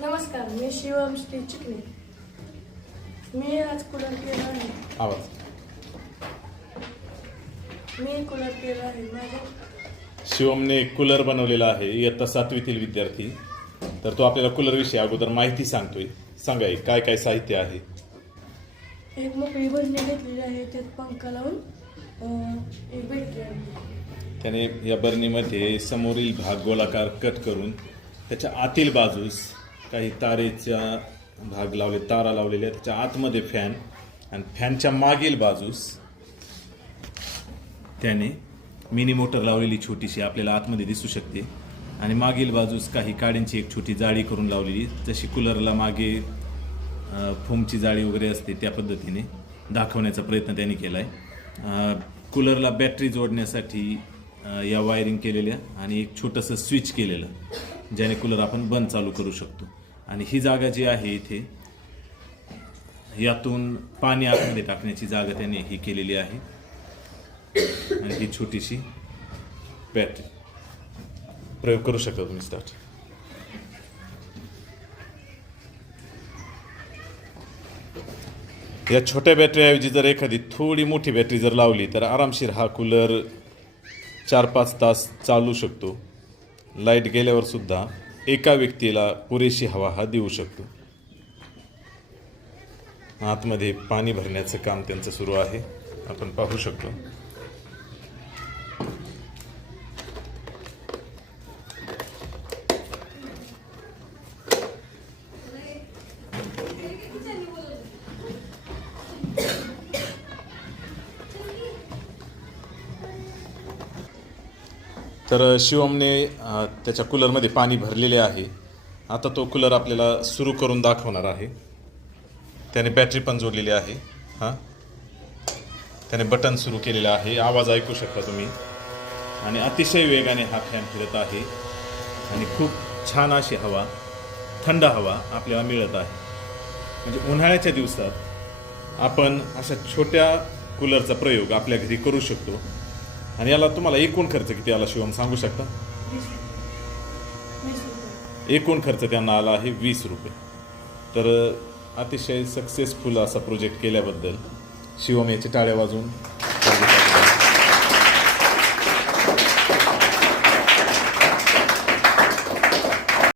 नमस्कार, मी शिवम श्री चिकणे. मी आज कूलर केला आहे. आवाज. मी कूलर केला आहे. माझ्या शिवमने कूलर बनवलेला आहे. इयत्ता 7वीतील विद्यार्थी. तर तो आपल्याला कूलरविषयी अगोदर माहिती सांगतोय. सांगा काय काय साहित्य आहे. एक मोकळी बरणी घेतलेली आहे, त्यात पंखा लावून एक बॅटरी आहे. त्याने या बरणीमध्ये समोरील भाग गोलाकार कट करून त्याच्या आतील बाजूस काही तारेच्या भाग लावले, तारा लावलेल्या, त्याच्या आतमध्ये फॅन आणि फॅनच्या मागील बाजूस त्याने मिनी मोटर लावलेली छोटीशी आपल्याला आतमध्ये दिसू शकते आणि मागील बाजूस काही काड्यांची एक छोटी जाळी करून लावलेली, जशी कूलरला मागे फोमची जाळी वगैरे असते त्या पद्धतीने दाखवण्याचा प्रयत्न त्यांनी केला आहे. कूलरला बॅटरी जोडण्यासाठी या वायरिंग केलेल्या आणि एक छोटंसं स्विच केलेलं, ज्याने कूलर आपण बंद चालू करू शकतो. आणि ही जागा जी आहे इथे, यातून पाणी आतमध्ये टाकण्याची जागा त्याने ही केलेली आहे आणि ही छोटीशी बॅटरी. प्रयोग करू शकता तुम्ही. स्टार्ट. या छोट्या बॅटरीऐवजी जर एखादी थोडी मोठी बॅटरी जर लावली तर आरामशीर हा कूलर 4-5 तास चालू शकतो. लाईट गेल्यावर सुद्धा एका व्यक्तीला पुरेशी हवा हा देऊ शकतो. आतमध्ये पाणी भरण्याचं काम त्यांचं सुरू आहे, आपण पाहू शकतो. तर शिवमने त्याच्या कूलरमध्ये पाणी भरलेले आहे. आता तो कूलर आपल्याला सुरू करून दाखवणार आहे. त्याने बॅटरी पण जोडलेली आहे. त्याने बटन सुरू केलेलं आहे. आवाज ऐकू शकता तुम्ही. आणि अतिशय वेगाने हा फॅन फिरत आहे आणि खूप छान अशी हवा, थंड हवा आपल्याला मिळत आहे. म्हणजे उन्हाळ्याच्या दिवसात आपण अशा छोट्या कूलरचा प्रयोग आपल्या घरी करू शकतो. आणि याला तुम्हाला एकूण खर्च किती आला शिवम सांगू शकता? 20 रुपये. एकूण खर्च त्यांना आला आहे 20 रुपये. तर अतिशय सक्सेसफुल असा प्रोजेक्ट केल्याबद्दल शिवम याची टाळ्या वाजवून